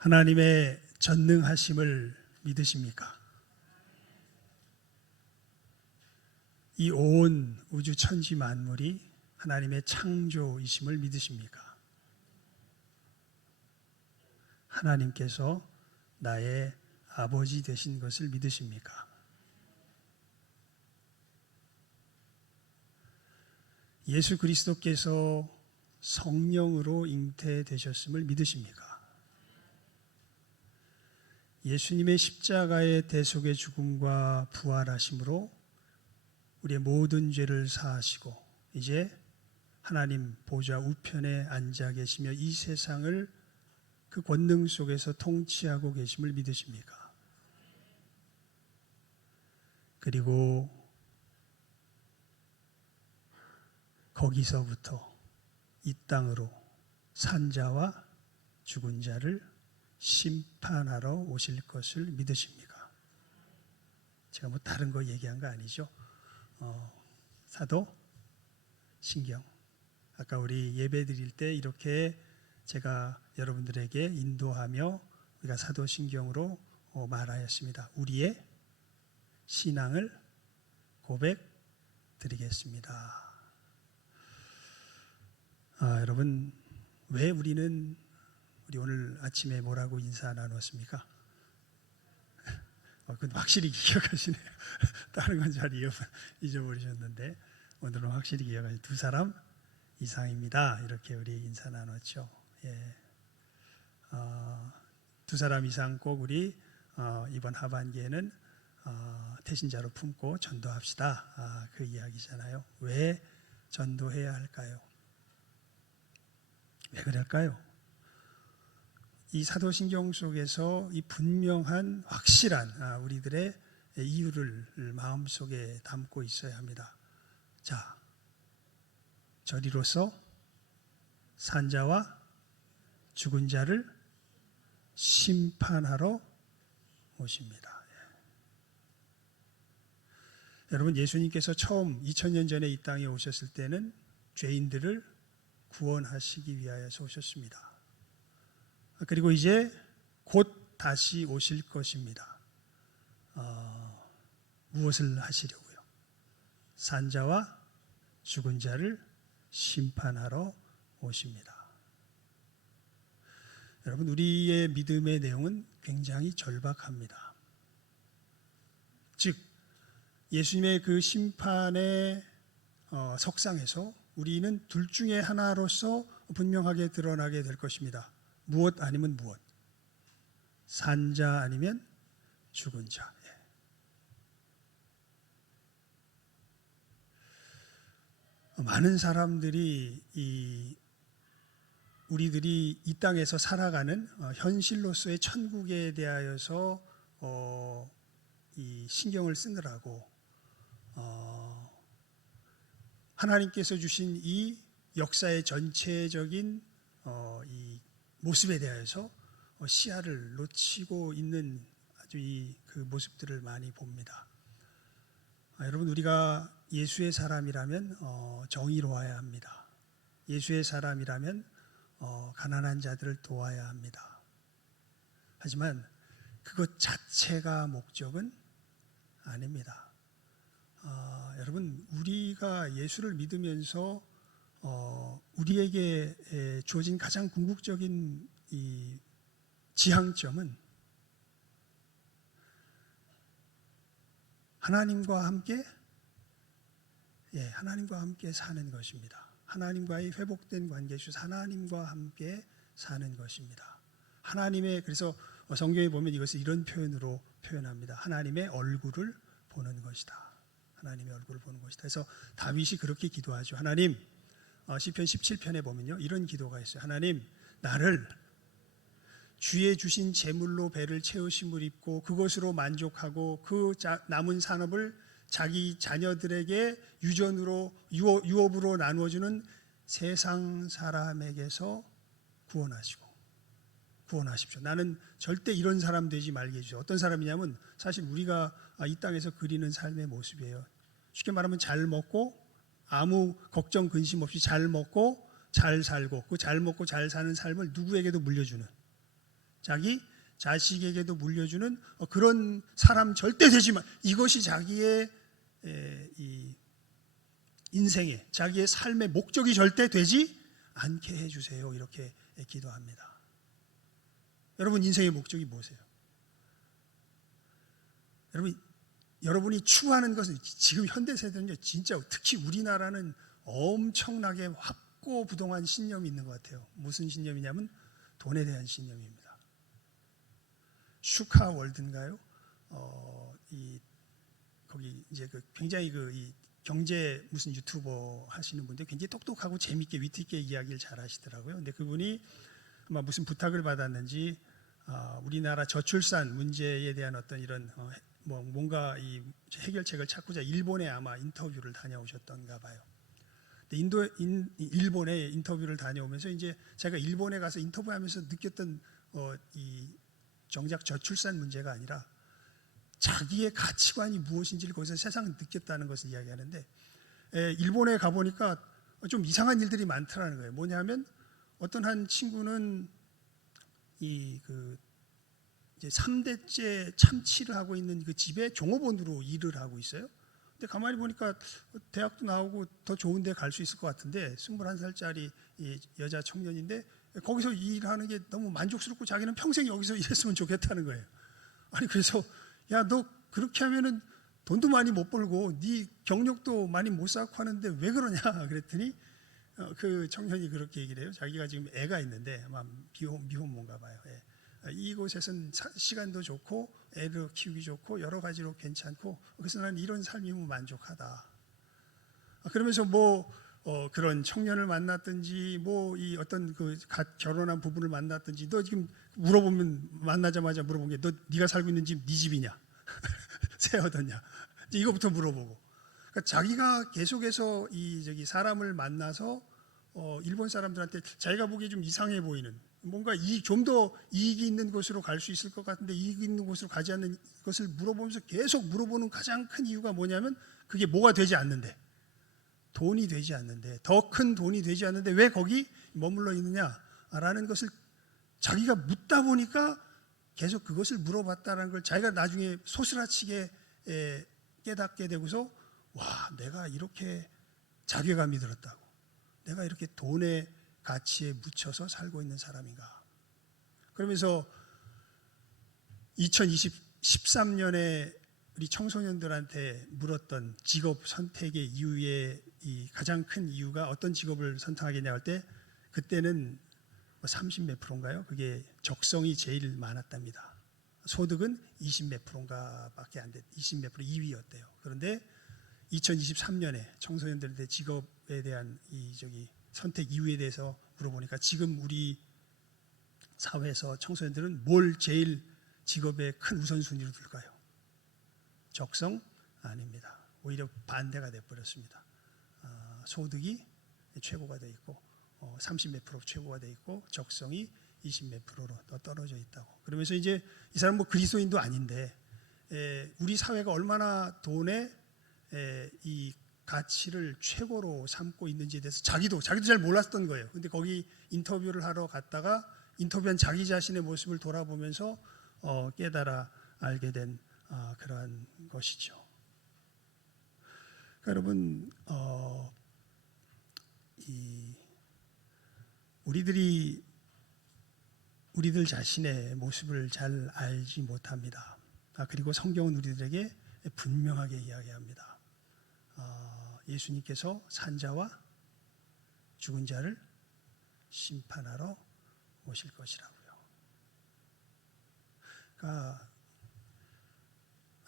하나님의 전능하심을 믿으십니까? 이 온 우주 천지 만물이 하나님의 창조이심을 믿으십니까? 하나님께서 나의 아버지 되신 것을 믿으십니까? 예수 그리스도께서 성령으로 잉태되셨음을 믿으십니까? 예수님의 십자가의 대속의 죽음과 부활하심으로 우리의 모든 죄를 사하시고 이제 하나님 보좌 우편에 앉아 계시며 이 세상을 그 권능 속에서 통치하고 계심을 믿으십니까? 그리고 거기서부터 이 땅으로 산자와 죽은 자를 심판하러 오실 것을 믿으십니까? 제가 뭐 다른 거 얘기한 거 아니죠? 사도 신경. 아까 우리 예배 드릴 때 이렇게 제가 여러분들에게 인도하며 우리가 사도 신경으로 말하였습니다. 우리의 신앙을 고백 드리겠습니다. 여러분, 왜 우리 오늘 아침에 뭐라고 인사 나눴습니까? 그건 확실히 기억하시네요. 다른 건 잘 잊어버리셨는데 오늘은 확실히 기억하시네요. 2사람 이상입니다. 이렇게 우리 인사 나눴죠. 예. 2사람 이상 꼭 우리 이번 하반기에는 태신자로 품고 전도합시다. 그 이야기잖아요. 왜 전도해야 할까요? 왜 그럴까요? 이 사도신경 속에서 이 분명한 확실한 우리들의 이유를 마음속에 담고 있어야 합니다. 자, 저리로서 산자와 죽은 자를 심판하러 오십니다. 여러분, 예수님께서 처음 2000년 전에 이 땅에 오셨을 때는 죄인들을 구원하시기 위하여서 오셨습니다. 그리고 이제 곧 다시 오실 것입니다. 무엇을 하시려고요? 산자와 죽은 자를 심판하러 오십니다. 여러분, 우리의 믿음의 내용은 굉장히 절박합니다. 즉, 예수님의 그 심판의 석상에서 우리는 둘 중에 하나로서 분명하게 드러나게 될 것입니다. 무엇 아니면 무엇? 산자 아니면 죽은 자. 많은 사람들이 우리들이 이 땅에서 살아가는 현실로서의 천국에 대하여서 이 신경을 쓰느라고 하나님께서 주신 이 역사의 전체적인 이 모습에 대해서 시야를 놓치고 있는 아주 그 모습들을 많이 봅니다. 여러분, 우리가 예수의 사람이라면 정의로워야 합니다. 예수의 사람이라면 가난한 자들을 도와야 합니다. 하지만 그것 자체가 목적은 아닙니다. 여러분, 우리가 예수를 믿으면서 우리에게 주어진 가장 궁극적인 이 지향점은 하나님과 함께 사는 것입니다. 하나님과의 회복된 관계 속에서 하나님과 함께 사는 것입니다. 그래서 성경에 보면 이것을 이런 표현으로 표현합니다. 하나님의 얼굴을 보는 것이다. 하나님의 얼굴을 보는 것이다. 그래서 다윗이 그렇게 기도하죠. 하나님, 시편 17편에 보면요, 이런 기도가 있어요. 하나님, 나를 주의 주신 제물로 배를 채우심을 입고 그것으로 만족하고 그 남은 산업을 자기 자녀들에게 유업으로 나누어주는 세상 사람에게서 구원하십시오. 나는 절대 이런 사람 되지 말게 해주세요. 어떤 사람이냐면 사실 우리가 이 땅에서 그리는 삶의 모습이에요. 쉽게 말하면 잘 먹고 아무 걱정 근심 없이 잘 먹고 잘 살고 그 잘 먹고 잘 사는 삶을 누구에게도 물려주는, 자기 자식에게도 물려주는 그런 사람 절대 되지 마. 이것이 자기의 이 인생의 자기의 삶의 목적이 절대 되지 않게 해주세요. 이렇게 기도합니다. 여러분 인생의 목적이 뭐세요? 여러분이 추구하는 것은 지금 현대 세대는요, 진짜 특히 우리나라는 엄청나게 확고부동한 신념이 있는 것 같아요. 무슨 신념이냐면 돈에 대한 신념입니다. 슈카월드인가요? 거기 이제 굉장히 이 경제 무슨 유튜버 하시는 분들 굉장히 똑똑하고 재밌게 위트 있게 이야기를 잘 하시더라고요. 근데 그분이 아마 무슨 부탁을 받았는지 우리나라 저출산 문제에 대한 어떤 이런 뭔가 이 해결책을 찾고자 일본에 아마 인터뷰를 다녀오셨던가 봐요. 일본에 인터뷰를 다녀오면서 이제 제가 일본에 가서 인터뷰하면서 느꼈던 이 정작 저출산 문제가 아니라 자기의 가치관이 무엇인지를 거기서 세상을 느꼈다는 것을 이야기하는데, 일본에 가보니까 좀 이상한 일들이 많더라는 거예요. 뭐냐면 어떤 한 친구는 이제 3대째 참치를 하고 있는 그 집에 종업원으로 일을 하고 있어요. 근데 가만히 보니까 대학도 나오고 더 좋은 데 갈 수 있을 것 같은데 21살짜리 이 여자 청년인데 거기서 일하는 게 너무 만족스럽고 자기는 평생 여기서 일했으면 좋겠다는 거예요. 아니 그래서 야, 너 그렇게 하면은 돈도 많이 못 벌고 네 경력도 많이 못 쌓고 하는데 왜 그러냐 그랬더니 그 청년이 그렇게 얘기를 해요. 자기가 지금 애가 있는데 아마 미혼모인가 봐요. 이곳에선 시간도 좋고 애를 키우기 좋고 여러 가지로 괜찮고 그래서 나는 이런 삶이면 만족하다. 그러면서 그런 청년을 만났든지 이 어떤 갓 결혼한 부부를 만났든지 너 지금 만나자마자 물어본 게 너 네가 살고 있는 집 네 집이냐 새 얻었냐 이거부터 물어보고, 그러니까 자기가 계속해서 사람을 만나서 일본 사람들한테 자기가 보기에 좀 이상해 보이는 뭔가 좀 더 이익이 있는 곳으로 갈 수 있을 것 같은데 이익이 있는 곳으로 가지 않는 것을 물어보면서 계속 물어보는 가장 큰 이유가 뭐냐면 그게 뭐가 되지 않는데, 돈이 되지 않는데, 더 큰 돈이 되지 않는데 왜 거기 머물러 있느냐라는 것을 자기가 묻다 보니까 계속 그것을 물어봤다는 걸 자기가 나중에 소스라치게 깨닫게 되고서 와, 내가 이렇게 자괴감이 들었다고, 내가 이렇게 돈의 가치에 묻혀서 살고 있는 사람인가. 그러면서 2013년에 우리 청소년들한테 물었던 직업 선택의 이유의 가장 큰 이유가 어떤 직업을 선택하겠냐 할 때 그때는 30몇 %인가요? 그게 적성이 제일 많았답니다. 소득은 20몇 %인가 밖에 안 됐, 20몇 % 2위였대요. 그런데 2023년에 청소년들한테 직업에 대한 선택 이유에 대해서 물어보니까 지금 우리 사회에서 청소년들은 뭘 제일 직업의 큰 우선순위로 둘까요? 적성? 아닙니다. 오히려 반대가 돼버렸습니다. 소득이 최고가 돼 있고 30몇 % 최고가 돼 있고 적성이 20몇 %로 더 떨어져 있다고. 그러면서 이제 이 사람 그리스도인도 아닌데 우리 사회가 얼마나 돈의 이 가치를 최고로 삼고 있는지에 대해서 자기도 잘 몰랐던 거예요. 근데 거기 인터뷰를 하러 갔다가 인터뷰한 자기 자신의 모습을 돌아보면서 깨달아 알게 된 그러한 것이죠. 그러니까 여러분, 우리들 자신의 모습을 잘 알지 못합니다. 그리고 성경은 우리들에게 분명하게 이야기합니다. 예수님께서 산자와 죽은 자를 심판하러 오실 것이라고요. 그러니까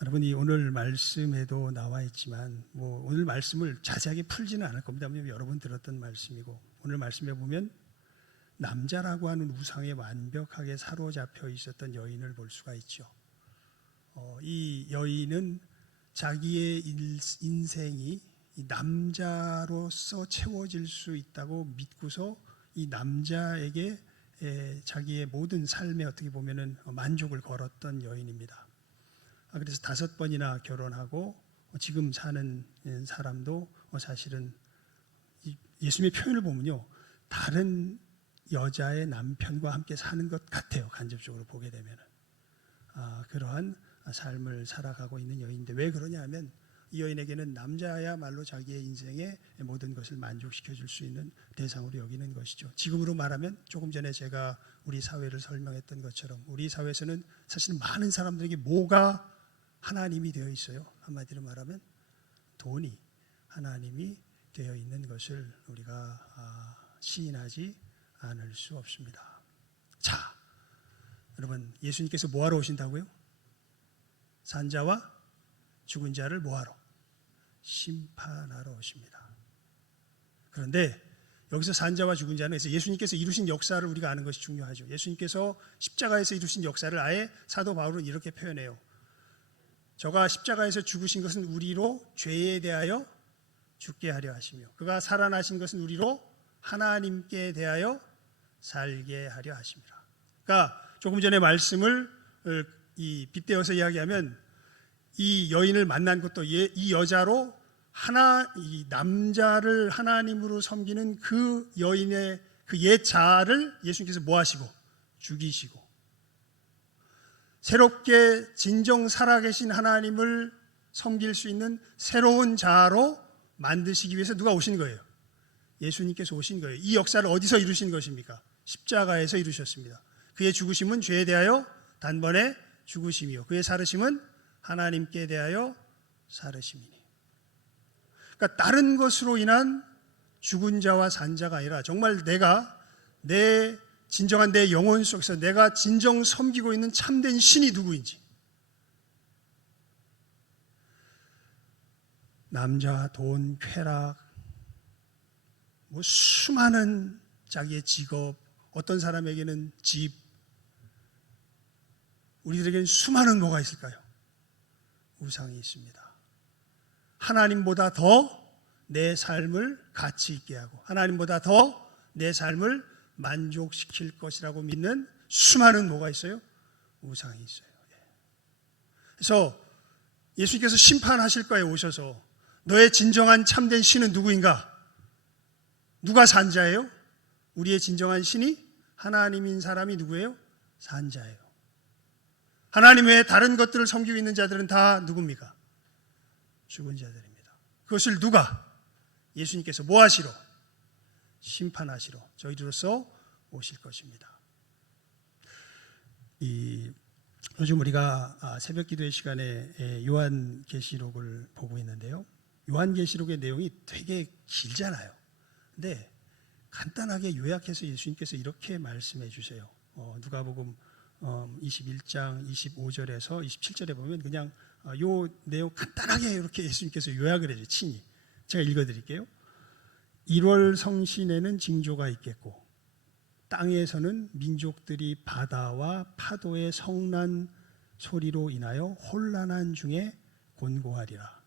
여러분이 오늘 말씀에도 나와 있지만 오늘 말씀을 자세하게 풀지는 않을 겁니다. 왜냐하면 여러분 들었던 말씀이고, 오늘 말씀에 보면 남자라고 하는 우상에 완벽하게 사로잡혀 있었던 여인을 볼 수가 있죠. 이 여인은 자기의 인생이 이 남자로서 채워질 수 있다고 믿고서 이 남자에게 자기의 모든 삶에 어떻게 보면은 만족을 걸었던 여인입니다. 그래서 5번이나 결혼하고 지금 사는 사람도 사실은 예수님의 표현을 보면요, 다른 여자의 남편과 함께 사는 것 같아요. 간접적으로 보게 되면 그러한 삶을 살아가고 있는 여인인데, 왜 그러냐 하면 이 여인에게는 남자야말로 자기의 인생의 모든 것을 만족시켜 줄 수 있는 대상으로 여기는 것이죠. 지금으로 말하면 조금 전에 제가 우리 사회를 설명했던 것처럼 우리 사회에서는 사실 많은 사람들에게 뭐가 하나님이 되어 있어요. 한마디로 말하면 돈이 하나님이 되어 있는 것을 우리가 시인하지 않을 수 없습니다. 자, 여러분, 예수님께서 뭐하러 오신다고요? 산자와 죽은 자를 뭐하러? 심판하러 오십니다. 그런데 여기서 산자와 죽은 자는 예수님께서 이루신 역사를 우리가 아는 것이 중요하죠. 예수님께서 십자가에서 이루신 역사를 아예 사도 바울은 이렇게 표현해요. 저가 십자가에서 죽으신 것은 우리로 죄에 대하여 죽게 하려 하시며, 그가 살아나신 것은 우리로 하나님께 대하여 살게 하려 하십니다. 그러니까 조금 전에 말씀을 빗대어서 이야기하면, 이 여인을 만난 것도 이 여자로 이 남자를 하나님으로 섬기는 그 여인의 그 옛 자아를 예수님께서 뭐 하시고? 죽이시고, 새롭게 진정 살아계신 하나님을 섬길 수 있는 새로운 자아로 만드시기 위해서 누가 오신 거예요? 예수님께서 오신 거예요. 이 역사를 어디서 이루신 것입니까? 십자가에서 이루셨습니다. 그의 죽으심은 죄에 대하여 단번에 죽으심이요, 그의 살으심은 하나님께 대하여 살으심이니. 그러니까 다른 것으로 인한 죽은 자와 산 자가 아니라 정말 내가 내 진정한 내 영혼 속에서 내가 진정 섬기고 있는 참된 신이 누구인지, 남자, 돈, 쾌락, 수많은 자기의 직업, 어떤 사람에게는 집, 우리들에게는 수많은 뭐가 있을까요? 우상이 있습니다. 하나님보다 더 내 삶을 가치 있게 하고 하나님보다 더 내 삶을 만족시킬 것이라고 믿는 수많은 뭐가 있어요? 우상이 있어요. 그래서 예수님께서 심판하실 거에 오셔서 너의 진정한 참된 신은 누구인가? 누가 산자예요? 우리의 진정한 신이 하나님인 사람이 누구예요? 산자예요. 하나님 외에 다른 것들을 섬기고 있는 자들은 다 누굽니까? 죽은 자들입니다. 그것을 누가? 예수님께서 뭐 하시러? 심판하시러 저희들로서 오실 것입니다. 요즘 우리가 새벽 기도의 시간에 요한계시록을 보고 있는데요. 요한계시록의 내용이 되게 길잖아요. 근데 간단하게 요약해서 예수님께서 이렇게 말씀해 주세요. 누가복음 21장 25절에서 27절에 보면 그냥 요 내용 간단하게 이렇게 예수님께서 요약을 해줘요. 친히. 제가 읽어드릴게요. 1월 성신에는 징조가 있겠고 땅에서는 민족들이 바다와 파도의 성난 소리로 인하여 혼란한 중에 곤고하리라.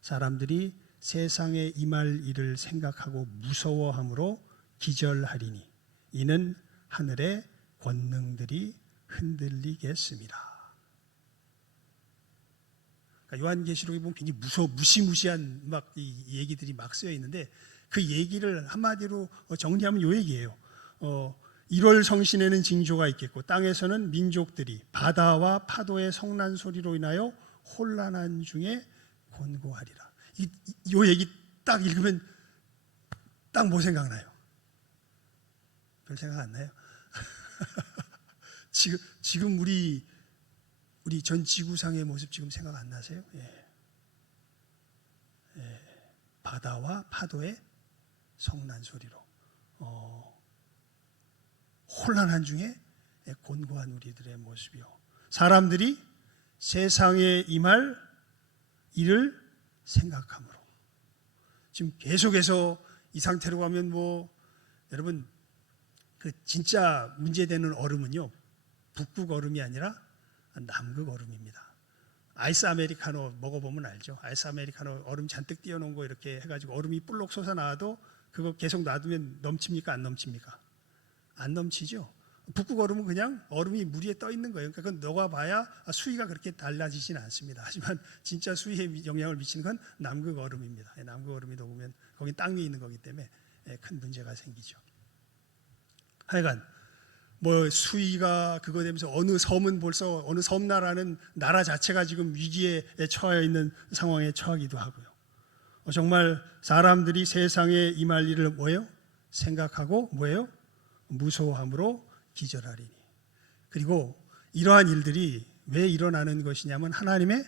사람들이 세상에 임할 일을 생각하고 무서워함으로 기절하리니 이는 하늘의 권능들이 흔들리겠습니다. 그러니까 요한계시록에 보면 굉장히 무시무시한 막 이 얘기들이 막 쓰여 있는데, 그 얘기를 한마디로 정리하면 요 얘기예요. 1월 성신에는 징조가 있겠고 땅에서는 민족들이 바다와 파도의 성난 소리로 인하여 혼란한 중에 곤고하리라. 요 얘기 딱 읽으면 딱 뭐 생각나요? 별 생각 안 나요? 지금 우리 전 지구상의 모습 지금 생각 안 나세요? 바다와 파도의 성난 소리로 혼란한 중에 곤고한 우리들의 모습이요, 사람들이 세상에 임할 일을 생각함으로. 지금 계속해서 이 상태로 가면 여러분 그 진짜 문제되는 얼음은요, 북극 얼음이 아니라 남극 얼음입니다. 아이스 아메리카노 먹어보면 알죠. 아이스 아메리카노 얼음 잔뜩 띄워놓은 거 이렇게 해가지고 얼음이 볼록 솟아나와도 그거 계속 놔두면 넘칩니까? 안 넘칩니까? 안 넘치죠. 북극 얼음은 그냥 얼음이 물 위에 떠 있는 거예요. 그러니까 그건 녹아봐야 수위가 그렇게 달라지지는 않습니다. 하지만 진짜 수위에 영향을 미치는 건 남극 얼음입니다. 남극 얼음이 녹으면 거기 땅 위에 있는 거기 때문에 큰 문제가 생기죠. 하여간 뭐 수위가 그거 되면서 어느 섬은 벌써 어느 섬나라는 나라 자체가 지금 위기에 처해 있는 상황에 처하기도 하고요. 정말 사람들이 세상에 임할 일을 뭐예요? 생각하고 뭐예요? 무소함으로 기절하리니. 그리고 이러한 일들이 왜 일어나는 것이냐면 하나님의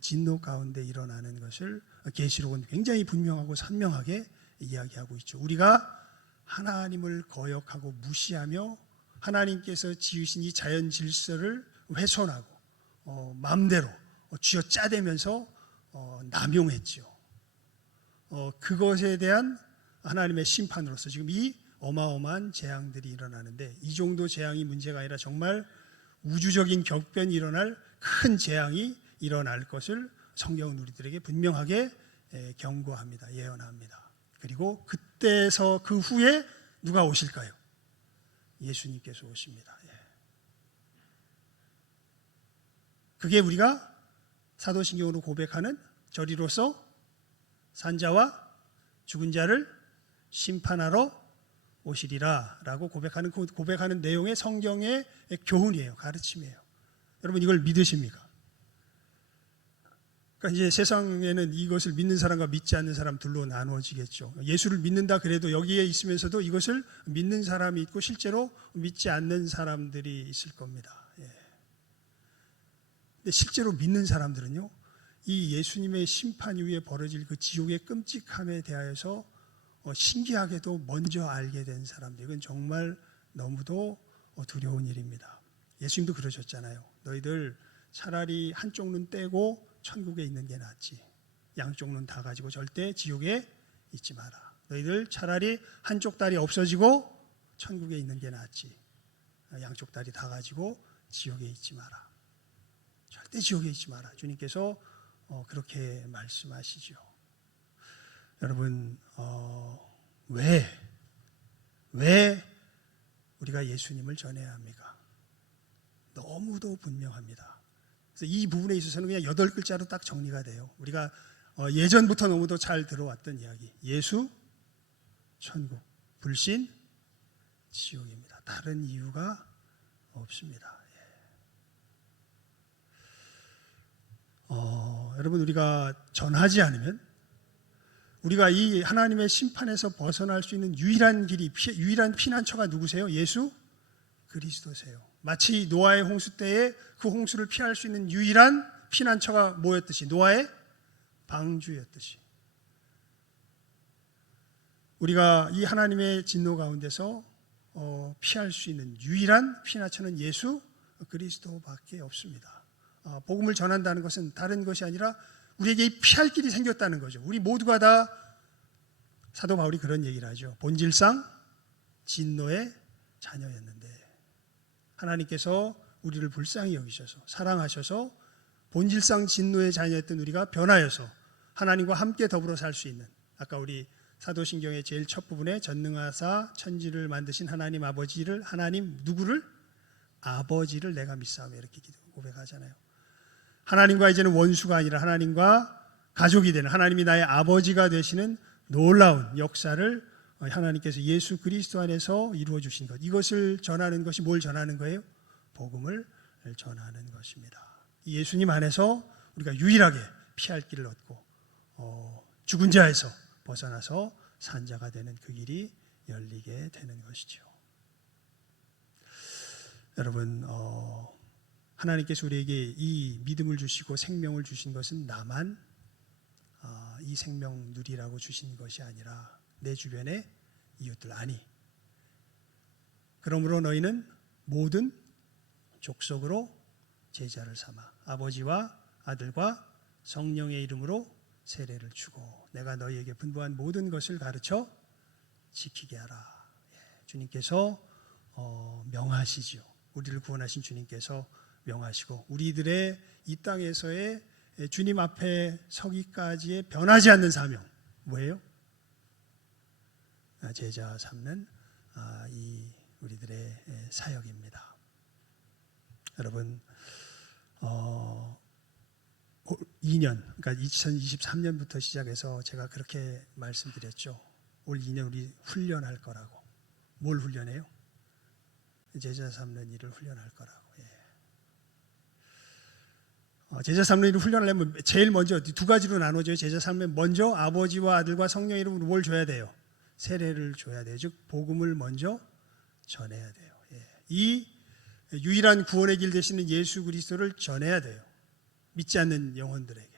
진노 가운데 일어나는 것을 계시록은 굉장히 분명하고 선명하게 이야기하고 있죠. 우리가 하나님을 거역하고 무시하며 하나님께서 지으신 이 자연 질서를 훼손하고 마음대로 쥐어짜대면서 남용했죠. 그것에 대한 하나님의 심판으로서 지금 이 어마어마한 재앙들이 일어나는데, 이 정도 재앙이 문제가 아니라 정말 우주적인 격변이 일어날 큰 재앙이 일어날 것을 성경은 우리들에게 분명하게 경고합니다. 예언합니다. 그리고 그때서 그 후에 누가 오실까요? 예수님께서 오십니다. 그게 우리가 사도신경으로 고백하는 저리로서 산자와 죽은 자를 심판하러 오시리라 라고 고백하는 내용의 성경의 교훈이에요. 가르침이에요. 여러분 이걸 믿으십니까? 그러니까 이제 세상에는 이것을 믿는 사람과 믿지 않는 사람 둘로 나누어지겠죠. 예수를 믿는다 그래도 여기에 있으면서도 이것을 믿는 사람이 있고 실제로 믿지 않는 사람들이 있을 겁니다. 근데 실제로 믿는 사람들은요, 이 예수님의 심판 이후에 벌어질 그 지옥의 끔찍함에 대하여서 신기하게도 먼저 알게 된 사람들, 이건 정말 너무도 두려운 일입니다. 예수님도 그러셨잖아요. 너희들 차라리 한쪽 눈 떼고 천국에 있는 게 낫지, 양쪽 눈 다 가지고 절대 지옥에 있지 마라. 너희들 차라리 한쪽 다리 없어지고 천국에 있는 게 낫지, 양쪽 다리 다 가지고 지옥에 있지 마라. 절대 지옥에 있지 마라. 주님께서 그렇게 말씀하시죠. 여러분, 왜 우리가 예수님을 전해야 합니까? 너무도 분명합니다. 그래서 이 부분에 있어서는 그냥 8글자로 딱 정리가 돼요. 우리가 예전부터 너무도 잘 들어왔던 이야기. 예수, 천국, 불신, 지옥입니다. 다른 이유가 없습니다. 여러분, 우리가 전하지 않으면, 우리가 이 하나님의 심판에서 벗어날 수 있는 유일한 길이, 유일한 피난처가 누구세요? 예수 그리스도세요. 마치 노아의 홍수 때에 그 홍수를 피할 수 있는 유일한 피난처가 뭐였듯이, 노아의 방주였듯이, 우리가 이 하나님의 진노 가운데서 피할 수 있는 유일한 피난처는 예수 그리스도밖에 없습니다. 복음을 전한다는 것은 다른 것이 아니라 우리에게 피할 길이 생겼다는 거죠. 우리 모두가 다, 사도 바울이 그런 얘기를 하죠. 본질상 진노의 자녀였는데 하나님께서 우리를 불쌍히 여기셔서 사랑하셔서 본질상 진노의 자녀였던 우리가 변하여서 하나님과 함께 더불어 살 수 있는, 아까 우리 사도신경의 제일 첫 부분에 전능하사 천지를 만드신 하나님 아버지를, 하나님 누구를? 아버지를 내가 믿사오며 이렇게 고백하잖아요. 하나님과 이제는 원수가 아니라 하나님과 가족이 되는, 하나님이 나의 아버지가 되시는 놀라운 역사를 하나님께서 예수 그리스도 안에서 이루어 주신 것, 이것을 전하는 것이 뭘 전하는 거예요? 복음을 전하는 것입니다. 예수님 안에서 우리가 유일하게 피할 길을 얻고 죽은 자에서 벗어나서 산자가 되는 그 길이 열리게 되는 것이죠. 여러분, 하나님께서 우리에게 이 믿음을 주시고 생명을 주신 것은 나만 이 생명 누리라고 주신 것이 아니라 내 주변의 이웃들, 아니, 그러므로 너희는 모든 족속으로 제자를 삼아 아버지와 아들과 성령의 이름으로 세례를 주고 내가 너희에게 분부한 모든 것을 가르쳐 지키게 하라. 주님께서 명하시지요. 우리를 구원하신 주님께서 명하시고 우리들의 이 땅에서의 주님 앞에 서기까지의 변하지 않는 사명, 뭐예요? 제자 삼는 이 우리들의 사역입니다. 여러분, 2년, 그러니까 2023년부터 시작해서 제가 그렇게 말씀드렸죠. 올 2년 우리 훈련할 거라고. 뭘 훈련해요? 제자 삼는 일을 훈련할 거라고. 제자 삼는 일을 훈련하려면 제일 먼저 두 가지로 나눠져요. 제자 삼면 먼저 아버지와 아들과 성령 이름으로 뭘 줘야 돼요? 세례를 줘야 돼요. 즉 복음을 먼저 전해야 돼요. 이 유일한 구원의 길 되시는 예수 그리스도를 전해야 돼요. 믿지 않는 영혼들에게.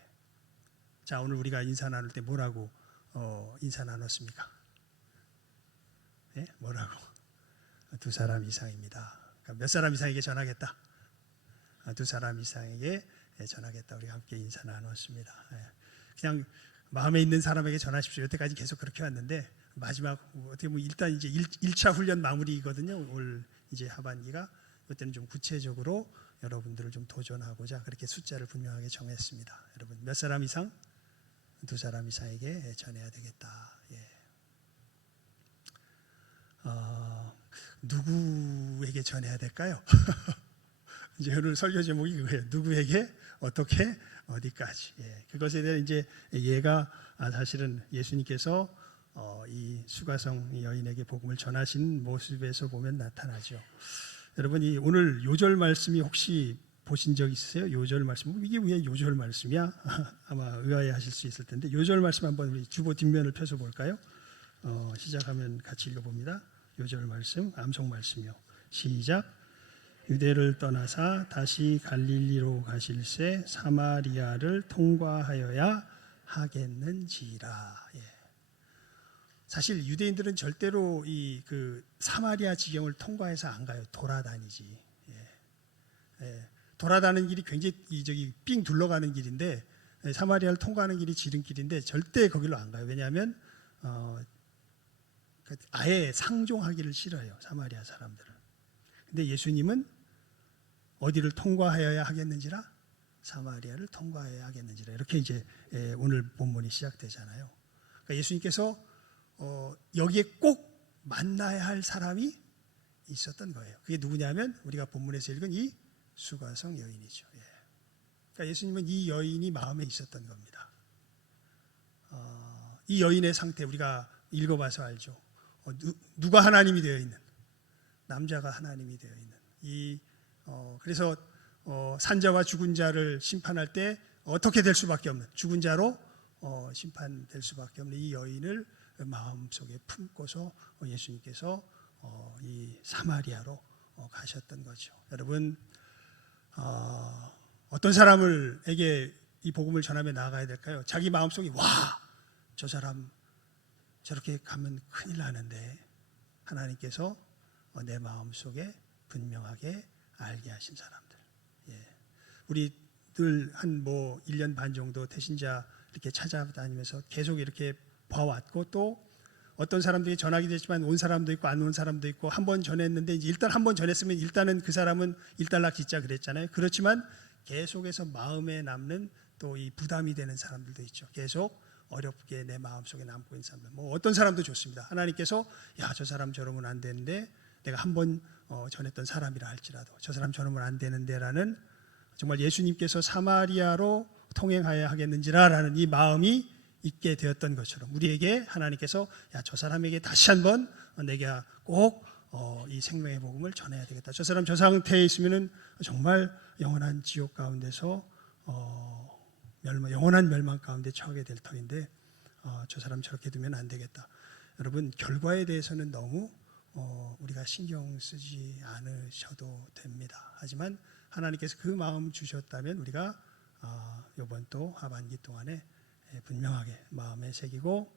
자, 오늘 우리가 인사 나눌 때 뭐라고 인사 나눴습니까? 뭐라고? 두 사람 이상입니다. 그러니까 몇 사람 이상에게 전하겠다? 두 사람 이상에게 전하겠다. 우리가 함께 인사 나눴습니다. 그냥 마음에 있는 사람에게 전하십시오. 여태까지 계속 그렇게 왔는데 마지막 어떻게 보면 일단 이제 1차 훈련 마무리거든요. 올 이제 하반기가 그때는 좀 구체적으로 여러분들을 좀 도전하고자 그렇게 숫자를 분명하게 정했습니다. 여러분 몇 사람 이상? 두 사람 이상에게 전해야 되겠다. 누구에게 전해야 될까요? 이제 오늘 설교 제목이 그거예요. 누구에게 어떻게 어디까지. 그것에 대한 이제 예가 사실은 예수님께서 이 수가성 여인에게 복음을 전하신 모습에서 보면 나타나죠. 여러분 이 오늘 요절 말씀이 혹시 보신 적 있으세요? 요절 말씀. 이게 왜 요절 말씀이야? 아마 의아해하실 수 있을 텐데 요절 말씀 한번 우리 주보 뒷면을 펴서 볼까요? 시작하면 같이 읽어봅니다. 요절 말씀, 암송 말씀이요. 시작. 유대를 떠나사 다시 갈릴리로 가실새 사마리아를 통과하여야 하겠는지라. 사실 유대인들은 절대로 이 그 사마리아 지경을 통과해서 안 가요. 돌아다니지. 돌아다니는 길이 굉장히 삥 둘러가는 길인데 사마리아를 통과하는 길이 지름길인데 절대 거기로 안 가요. 왜냐하면 아예 상종하기를 싫어해요. 사마리아 사람들은. 근데 예수님은 어디를 통과하여야 하겠는지라? 사마리아를 통과해야 하겠는지라. 이렇게 이제 오늘 본문이 시작되잖아요. 그러니까 예수님께서 여기에 꼭 만나야 할 사람이 있었던 거예요. 그게 누구냐면 우리가 본문에서 읽은 이 수가성 여인이죠. 그러니까 예수님은 이 여인이 마음에 있었던 겁니다. 이 여인의 상태 우리가 읽어봐서 알죠. 누가 하나님이 되어 있는? 남자가 하나님이 되어 있는. 그래서 산자와 죽은 자를 심판할 때 어떻게 될 수밖에 없는 죽은 자로 심판될 수밖에 없는 이 여인을 마음속에 품고서 예수님께서 이 사마리아로 가셨던 거죠. 여러분 어떤 사람에게 이 복음을 전하며 나아가야 될까요? 자기 마음속에 와, 저 사람 저렇게 가면 큰일 나는데 하나님께서 내 마음속에 분명하게 알게 하신 사람들. 우리들 한 1년 반 정도 태신자 이렇게 찾아다니면서 계속 이렇게 봐왔고 또 어떤 사람들이 전하게 됐지만 온 사람도 있고 안 온 사람도 있고 한 번 전했는데 이제 일단 한 번 전했으면 일단은 그 사람은 일단락 짓자 그랬잖아요. 그렇지만 계속해서 마음에 남는 또 이 부담이 되는 사람들도 있죠. 계속 어렵게 내 마음속에 남고 있는 사람들. 어떤 사람도 좋습니다. 하나님께서 야, 저 사람 저러면 안 되는데 내가 한 번 전했던 사람이라 할지라도 저 사람 저러면 안 되는데라는 정말 예수님께서 사마리아로 통행하여야 하겠는지라라는 이 마음이 있게 되었던 것처럼 우리에게 하나님께서 야, 저 사람에게 다시 한번 내가 꼭 이 생명의 복음을 전해야 되겠다. 저 사람 저 상태에 있으면은 정말 영원한 지옥 가운데서 영원한 멸망 가운데 처하게 될 터인데 저 사람 저렇게 두면 안 되겠다. 여러분 결과에 대해서는 너무 우리가 신경 쓰지 않으셔도 됩니다. 하지만 하나님께서 그 마음 주셨다면 우리가 이번 또 하반기 동안에 분명하게 마음에 새기고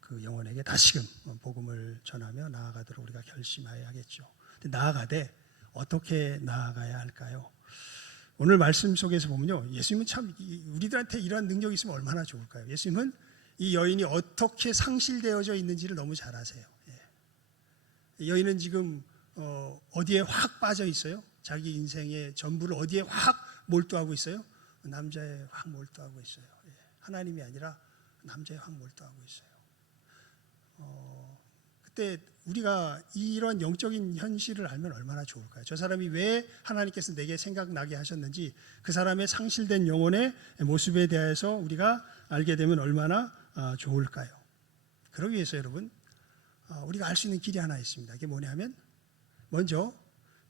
그 영혼에게 다시금 복음을 전하며 나아가도록 우리가 결심해야 하겠죠. 근데 나아가되 어떻게 나아가야 할까요? 오늘 말씀 속에서 보면요, 예수님은 참 우리들한테 이러한 능력이 있으면 얼마나 좋을까요? 예수님은 이 여인이 어떻게 상실되어져 있는지를 너무 잘 아세요. 여인은 지금 어디에 확 빠져 있어요? 자기 인생의 전부를 어디에 확 몰두하고 있어요? 남자에 확 몰두하고 있어요. 하나님이 아니라 남자에 확 몰두하고 있어요. 그때 우리가 이런 영적인 현실을 알면 얼마나 좋을까요? 저 사람이 왜 하나님께서 내게 생각나게 하셨는지 그 사람의 상실된 영혼의 모습에 대해서 우리가 알게 되면 얼마나 좋을까요? 그러기 위해서 여러분 우리가 알 수 있는 길이 하나 있습니다. 이게 뭐냐면 먼저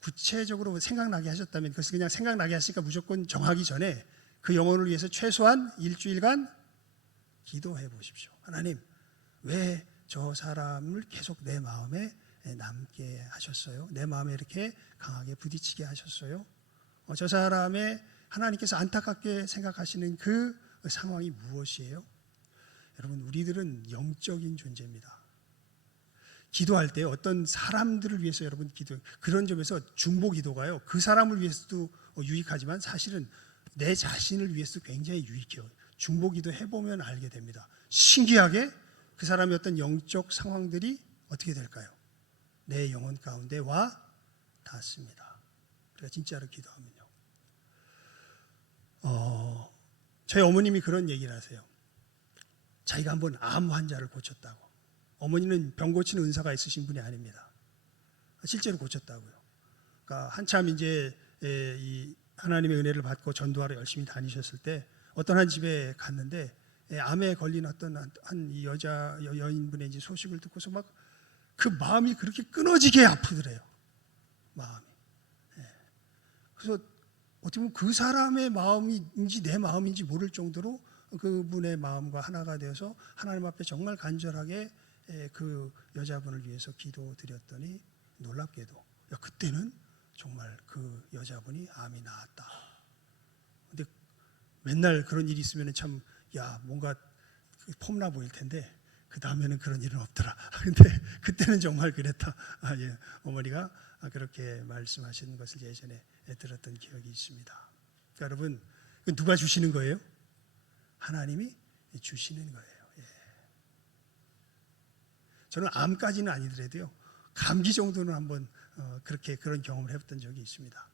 구체적으로 생각나게 하셨다면 그것을 그냥 생각나게 하시니까 무조건 정하기 전에 그 영혼을 위해서 최소한 일주일간 기도해 보십시오. 하나님, 왜 저 사람을 계속 내 마음에 남게 하셨어요? 내 마음에 이렇게 강하게 부딪히게 하셨어요? 저 사람의 하나님께서 안타깝게 생각하시는 그 상황이 무엇이에요? 여러분, 우리들은 영적인 존재입니다. 기도할 때 어떤 사람들을 위해서 여러분 그런 점에서 중보 기도가요, 그 사람을 위해서도 유익하지만 사실은 내 자신을 위해서도 굉장히 유익해요. 중보 기도 해보면 알게 됩니다. 신기하게 그 사람의 어떤 영적 상황들이 어떻게 될까요? 내 영혼 가운데 와 닿습니다. 우리가 진짜로 기도하면요. 저희 어머님이 그런 얘기를 하세요. 자기가 한번 암 환자를 고쳤다고. 어머니는 병 고치는 은사가 있으신 분이 아닙니다. 실제로 고쳤다고요. 그러니까 한참 이제 이 하나님의 은혜를 받고 전도하러 열심히 다니셨을 때 어떤 한 집에 갔는데 암에 걸린 어떤 한 이 여인분의 이제 소식을 듣고서 막 그 마음이 그렇게 끊어지게 아프더래요. 마음이. 그래서 어떻게 보면 그 사람의 마음인지 내 마음인지 모를 정도로 그분의 마음과 하나가 되어서 하나님 앞에 정말 간절하게 그 여자분을 위해서 기도드렸더니 놀랍게도 그때는 정말 그 여자분이 암이 나았다. 근데 맨날 그런 일이 있으면 참 뭔가 폼나 보일 텐데 그 다음에는 그런 일은 없더라. 근데 그때는 정말 그랬다. 어머니가 그렇게 말씀하시는 것을 예전에 들었던 기억이 있습니다. 그러니까 여러분, 누가 주시는 거예요? 하나님이 주시는 거예요. 저는 암까지는 아니더라도요, 감기 정도는 한번 그런 경험을 해봤던 적이 있습니다.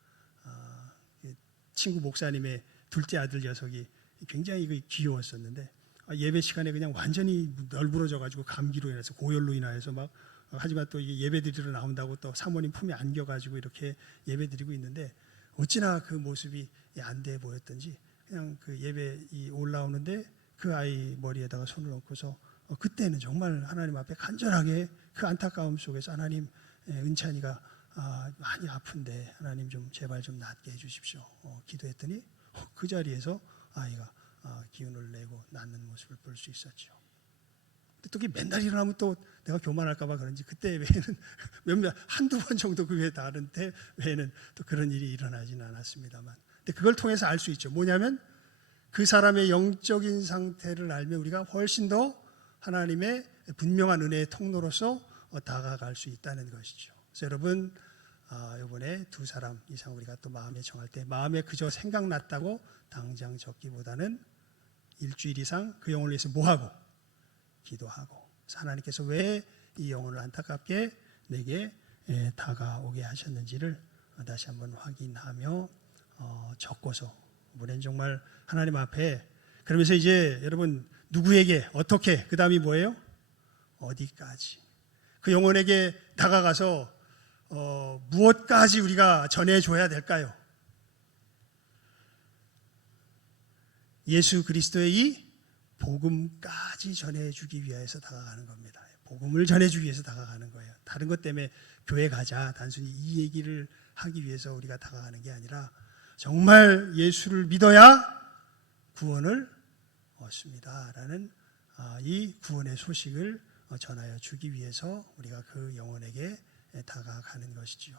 친구 목사님의 둘째 아들 녀석이 굉장히 귀여웠었는데 예배 시간에 그냥 완전히 널브러져가지고 감기로 인해서 고열로 인하여서 막 하지만 또 이게 예배 드리러 나온다고 또 사모님 품에 안겨가지고 이렇게 예배 드리고 있는데 어찌나 그 모습이 안 돼 보였던지 그냥 그 예배 올라오는데 그 아이 머리에다가 손을 얹고서 그때는 정말 하나님 앞에 간절하게 그 안타까움 속에서 하나님, 은찬이가 많이 아픈데 하나님 좀 제발 좀 낫게 해주십시오. 기도했더니 그 자리에서 아이가 기운을 내고 낫는 모습을 볼 수 있었죠. 근데 또 맨날 일어나면 또 내가 교만할까 봐 그런지 그때 외에는 한두 번 정도 그 외에 다른 때 외에는 또 그런 일이 일어나지는 않았습니다만, 근데 그걸 통해서 알 수 있죠. 뭐냐면 그 사람의 영적인 상태를 알면 우리가 훨씬 더 하나님의 분명한 은혜의 통로로서 다가갈 수 있다는 것이죠. 그래서 여러분, 이번에 두 사람 이상 우리가 또 마음에 정할 때 마음에 그저 생각났다고 당장 적기보다는 일주일 이상 그 영혼을 위해서 뭐하고? 기도하고. 하나님께서 왜 이 영혼을 안타깝게 내게 다가오게 하셨는지를 다시 한번 확인하며 적고서 이번엔 정말 하나님 앞에, 그러면서 이제 여러분 누구에게 어떻게, 그 다음이 뭐예요? 어디까지 그 영혼에게 다가가서 무엇까지 우리가 전해줘야 될까요? 예수 그리스도의 이 복음까지 전해주기 위해서 다가가는 겁니다. 복음을 전해주기 위해서 다가가는 거예요. 다른 것 때문에 교회 가자 단순히 이 얘기를 하기 위해서 우리가 다가가는 게 아니라 정말 예수를 믿어야 구원을 얻습니다 라는 이 구원의 소식을 전하여 주기 위해서 우리가 그 영혼에게 다가가는 것이지요.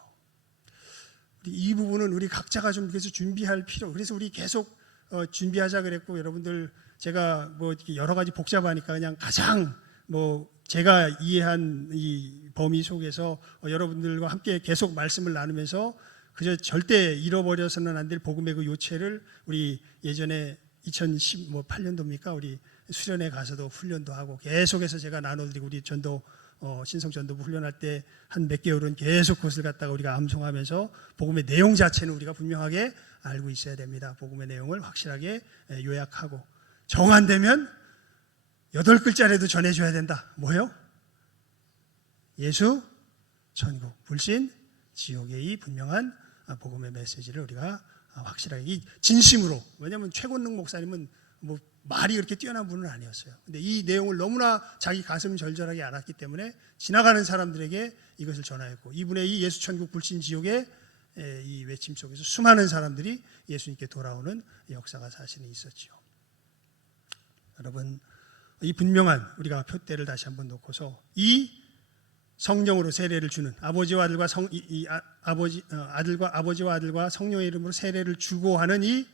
이 부분은 우리 각자가 좀 그래서 준비할 필요, 그래서 우리 계속 준비하자 그랬고, 여러분들 제가 뭐 이렇게 여러 가지 복잡하니까 그냥 가장 제가 이해한 이 범위 속에서 여러분들과 함께 계속 말씀을 나누면서 그저 절대 잃어버려서는 안 될 복음의 그 요체를 우리 예전에 2018년도입니까? 우리 수련회 가서도 훈련도 하고 계속해서 제가 나눠드리고, 우리 전도 신성전도부 훈련할 때 한 몇 개월은 계속 그것을 갖다가 우리가 암송하면서 복음의 내용 자체는 우리가 분명하게 알고 있어야 됩니다. 복음의 내용을 확실하게 요약하고 정안되면 8글자라도 전해줘야 된다. 뭐요? 예수, 천국, 불신, 지옥의 이 분명한 복음의 메시지를 우리가 확실하게 이 진심으로, 왜냐하면 최권능 목사님은 말이 그렇게 뛰어난 분은 아니었어요. 근데 이 내용을 너무나 자기 가슴 절절하게 알았기 때문에 지나가는 사람들에게 이것을 전하였고, 이분의 이 예수 천국 불신 지옥의 이 외침 속에서 수많은 사람들이 예수님께 돌아오는 역사가 사실은 있었지요. 여러분, 이 분명한 우리가 표대를 다시 한번 놓고서 이 성령으로 세례를 주는 아버지와 아들과 성령의 이름으로 세례를 주고 하는 이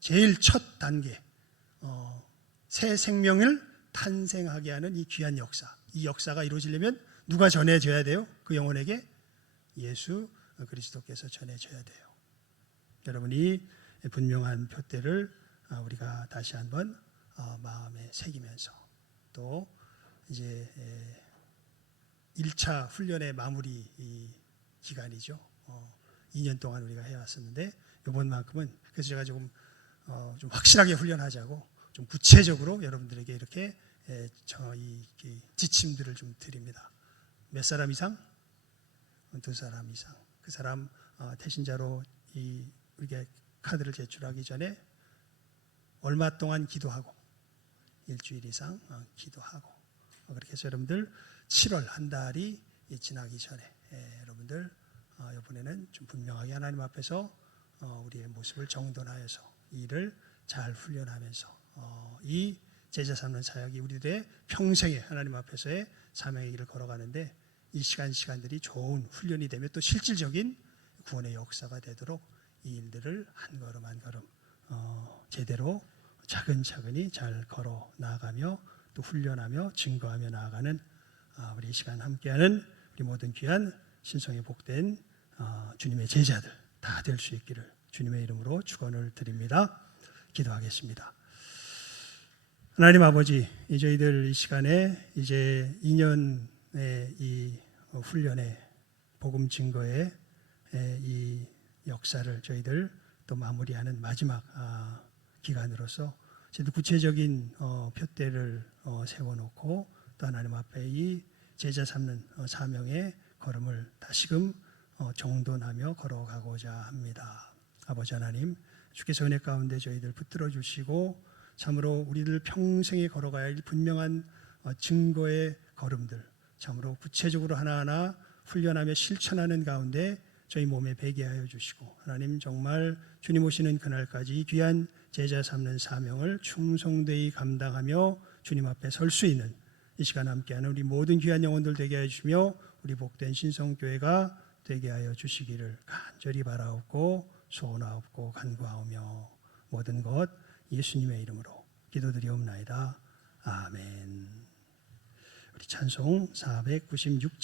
제일 첫 단계, 새 생명을 탄생하게 하는 이 귀한 역사, 이 역사가 이루어지려면 누가 전해져야 돼요? 그 영혼에게 예수 그리스도께서 전해져야 돼요. 여러분이 분명한 표대를 우리가 다시 한번 마음에 새기면서, 또 이제 1차 훈련의 마무리 기간이죠. 2년 동안 우리가 해왔었는데 이번만큼은, 그래서 제가 좀 확실하게 훈련하자고 좀 구체적으로 여러분들에게 이렇게 이 지침들을 좀 드립니다. 몇 사람 이상? 2사람 이상. 그 사람 태신자로 우리가 카드를 제출하기 전에 얼마 동안 기도하고, 일주일 이상 기도하고, 그렇게 해서 여러분들 7월 한 달이 지나기 전에 여러분들 이번에는 좀 분명하게 하나님 앞에서 우리의 모습을 정돈하여서 이 일을 잘 훈련하면서 이 제자 삼는 사역이 우리들의 평생에 하나님 앞에서의 사명의 길을 걸어가는데, 이 시간들이 좋은 훈련이 되며 또 실질적인 구원의 역사가 되도록 이 일들을 한 걸음 한 걸음 제대로 차근차근히 잘 걸어 나아가며 또 훈련하며 증거하며 나아가는 우리 이 시간 함께하는 우리 모든 귀한 신성의 복된 주님의 제자들 다 될 수 있기를 주님의 이름으로 축원을 드립니다. 기도하겠습니다. 하나님 아버지, 저희들 이 시간에 이제 2년의 이 훈련의 복음 증거의 이 역사를 저희들 또 마무리하는 마지막 기간으로서 저희들 구체적인 표대를 세워놓고 또 하나님 앞에 이 제자 삼는 사명의 걸음을 다시금 정돈하며 걸어가고자 합니다. 아버지 하나님, 주께서 은혜 가운데 저희들 붙들어 주시고 참으로 우리들 평생에 걸어가야 할 분명한 증거의 걸음들, 참으로 구체적으로 하나하나 훈련하며 실천하는 가운데 저희 몸에 배게 하여 주시고, 하나님 정말 주님 오시는 그날까지 이 귀한 제자 삼는 사명을 충성되이 감당하며 주님 앞에 설 수 있는 이 시간 함께하는 우리 모든 귀한 영혼들 되게 하여 주시며, 우리 복된 신성교회가 되게 하여 주시기를 간절히 바라옵고 소원하옵고 간구하오며 모든 것 예수님의 이름으로 기도드리옵나이다. 아멘. 우리 찬송 496